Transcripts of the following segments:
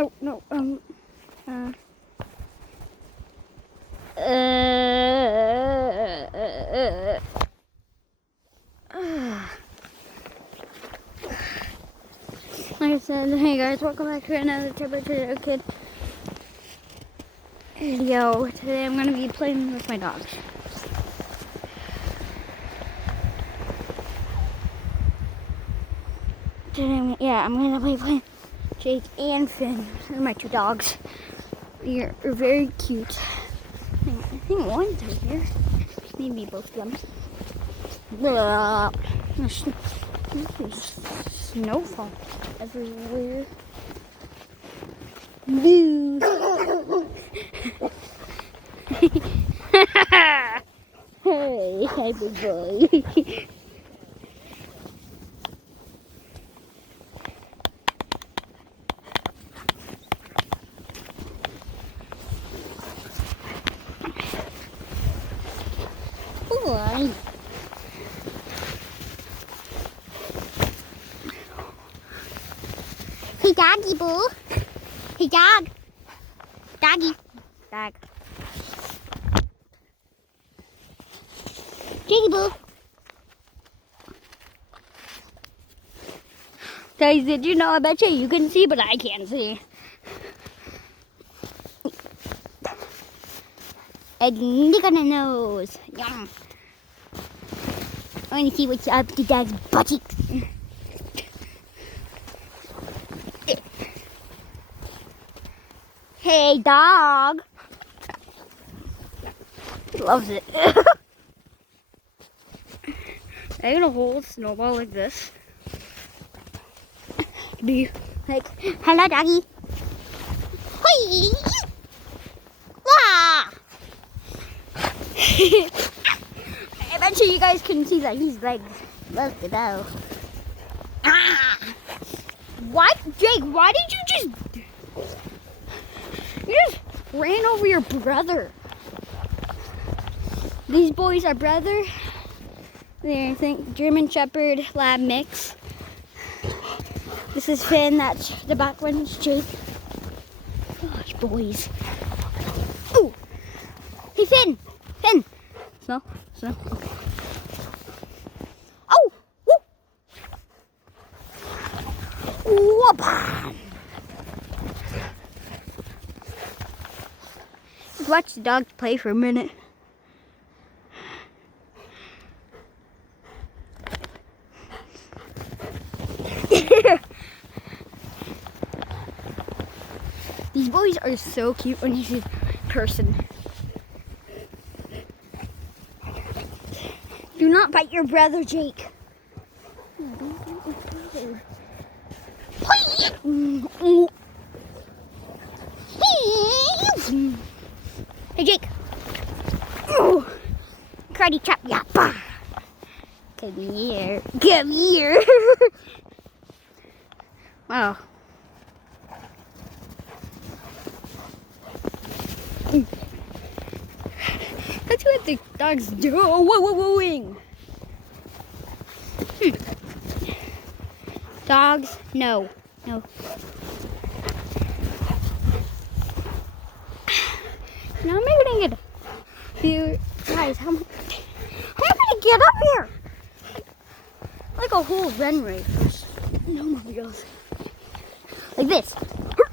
Oh, no, like I said, hey guys, welcome back to another Temperature Kid video. Today I'm going to be playing with my dogs. Today, I'm going to be playing Jake and Finn. They're my two dogs. They're very cute. I think one's right here. Maybe both of them. Blah. There's snowfall everywhere. Boo. Hey, hi, big boy. Boy. Hey, doggy boo. Hey, dog. Doggy. Dog. Jiggy boo. Guys, did you know? I bet you can see, but I can't see. A lick on the nose. Yum. I want to see what's up the dog's buttocks. Hey, dog. He loves it. I'm gonna hold Snowball like this. Be like, hello, doggy. Hey. Wah. I bet you guys couldn't see that he's like, look at that. Ah! What, Jake? Why did you just ran over your brother? These boys are brother. They're, I think, German Shepherd Lab mix. This is Finn. That's the back one. Is Jake. Gosh, boys. Ooh. Hey, Finn. Finn. Smell. Smell. Okay. Oh. Woo. Whoop. Just watch the dogs play for a minute. These boys are so cute when you see person. Do not bite your brother, Jake. Hey, Jake. Karate chop, yeah. Come here. Come here. Wow. That's what the dogs do. Whoa. Dogs, no. Now I'm gonna get you guys. How am I gonna get up here? Like a whole run race. No more wheels. Like this. Go.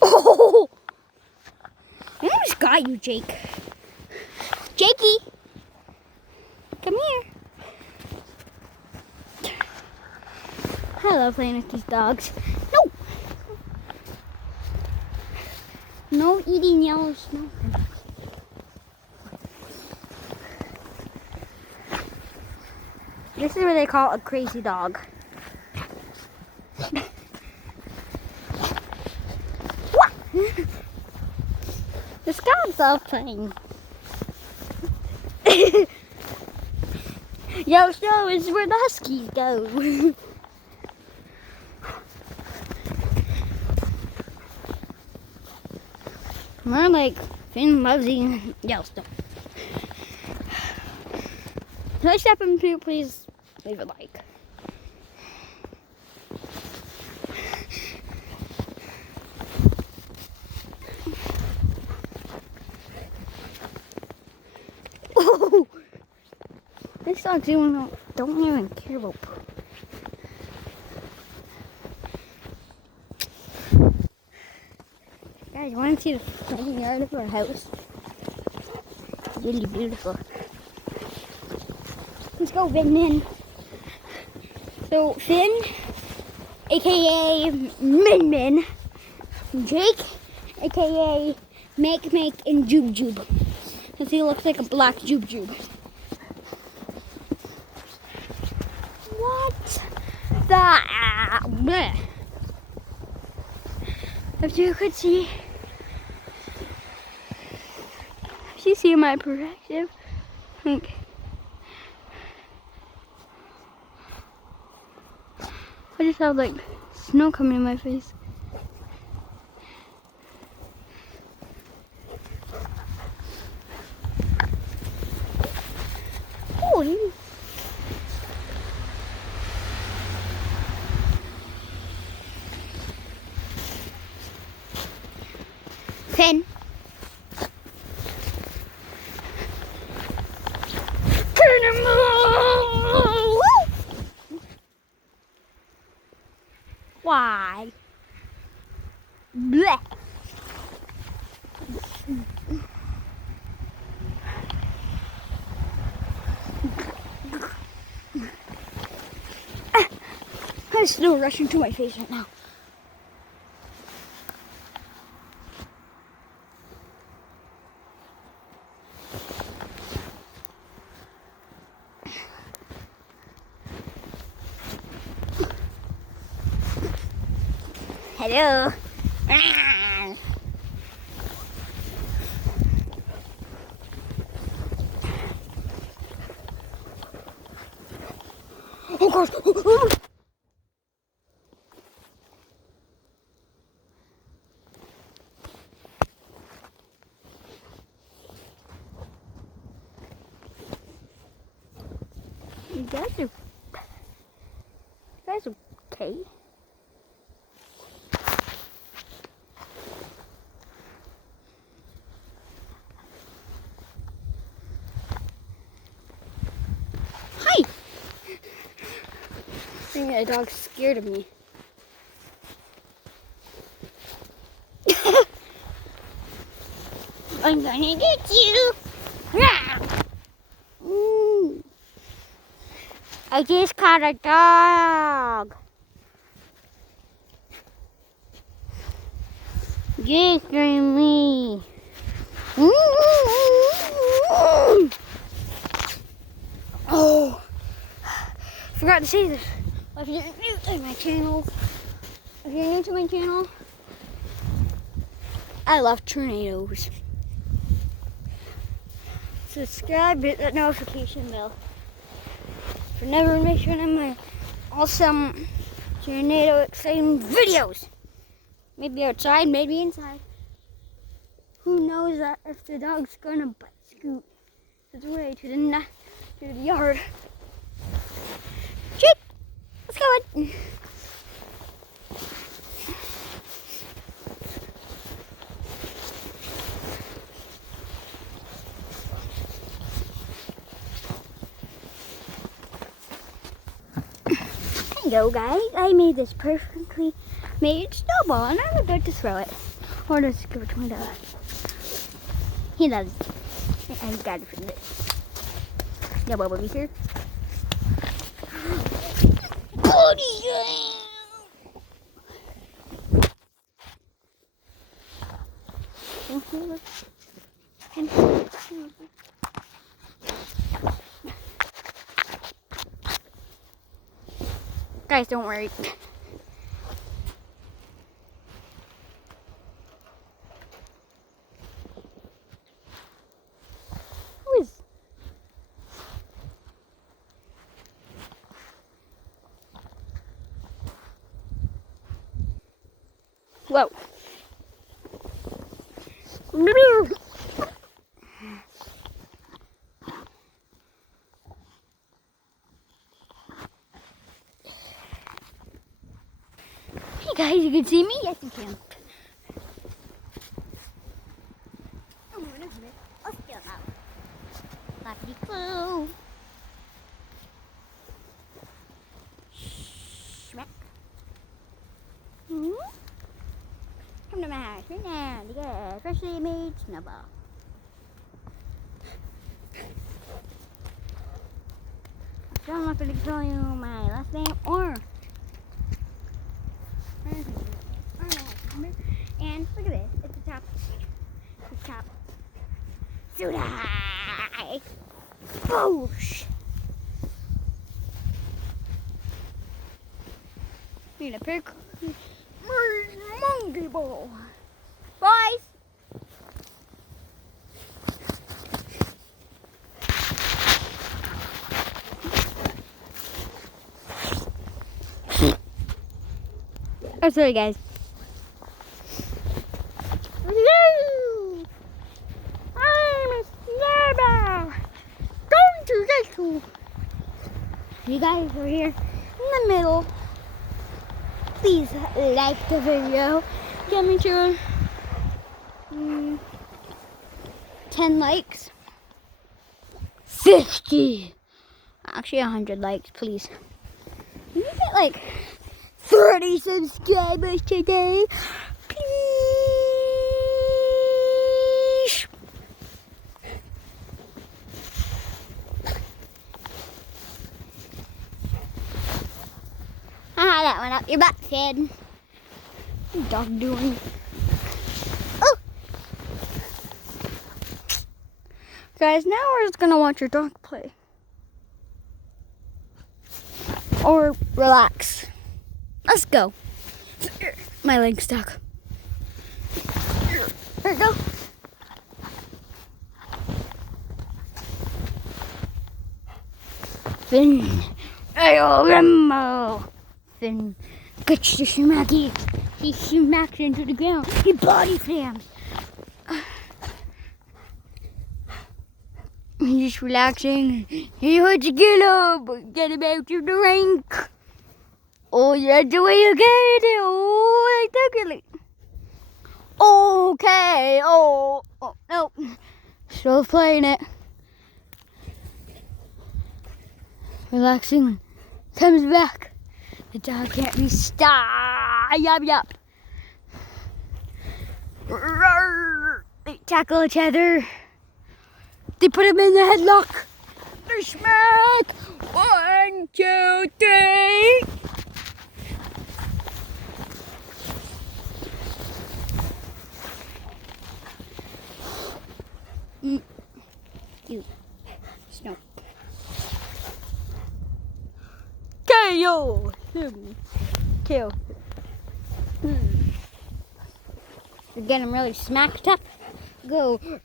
Oh! I almost got you, Jake. Jakey! Come here. I love playing with these dogs. No eating yellow snow. This is what they call a crazy dog. This guy's all playing. Yellowstone is where the Huskies go. More like Finn loves eating Yellowstone. If you like Step Two, please leave a like. Oh, this dog's don't even care about poop. Guys, you want to see the front yard of our house? It's really beautiful. Let's go, Finn. So, Finn, aka Min Min, Jake, aka Make, and Jube Jube. Because he looks like a black Jube Jube. What the? Bleh. If you could see, my perspective, like, I just have like snow coming in my face. Oh, Finn. Why? Blech. There's snow rushing to my face right now. Hello. Oh gosh. You guys are okay? Hi! I think that dog's scared of me. I'm gonna get you! I just caught a dog. Just for me. Oh, forgot to say this. If you're new to my channel, I love tornadoes. Subscribe, hit that notification bell for notification of my awesome tornado exciting videos. Maybe outside, maybe inside. Who knows that if the dog's gonna butt scoot its way to the yard. Jake, let's go. Hello guys, I made this perfectly made snowball and I'm about to throw it. Or just give it to my dad. He loves it. I got it from this. Yeah, what will be here? Guys, don't worry. Whoa. Hey guys, you can see me? Yes, you can. Oh, wait a minute. I'll steal now. Lappity foo. Smack. Come to my house right now to get freshly made snowball. So I'm not going to tell you my last name or and look at this. It's the top. It's the top. Sudai! Boosh! Need a pick. Monkey ball. Boys! Oh, sorry, guys. Hello! I'm a snowball! Going to get you! You guys are here in the middle. Please like the video. Get me to 10 likes. 50! Actually, 100 likes, please. Can you get like 30 subscribers today? Please! Ah, that went up your butt, kid. What's the dog doing? Oh! Guys, now we're just gonna watch your dog play. Or relax. Let's go. My leg's stuck. There we go. Finn. Ayo, Rambo. Finn gets the Shumaki. He smacks into the ground. He body slams. He's just relaxing. He wants to get up. Get him out to the rink. Oh, that's the way you get it. Oh, exactly. Okay. Oh, no. Still playing it. Relaxing. Comes back. The dog can't be stopped. Yup, yup. They tackle each other. They put him in the headlock. They smack. 1, 2, 3. You. Snow. KO. KO. You're getting really smacked up. Go. Fanny.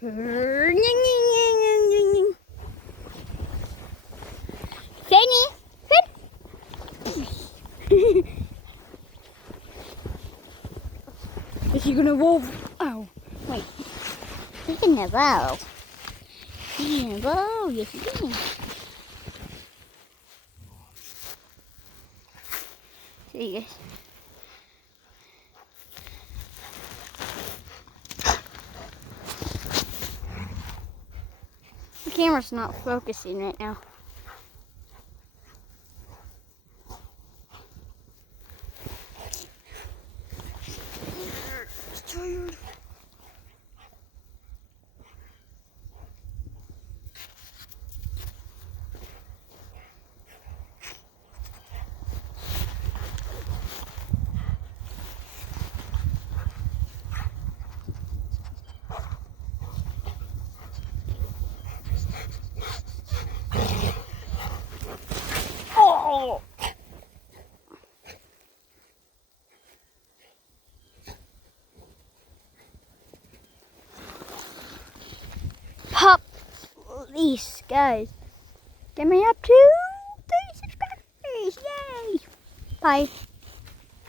Is he gonna evolve? Oh, wait. He can evolve. He can evolve. Yes, he can. See you guys. The camera's not focusing right now. It's tired. Oh! Pop, please, guys. Get me up to 30 subscribers. Yay! Bye.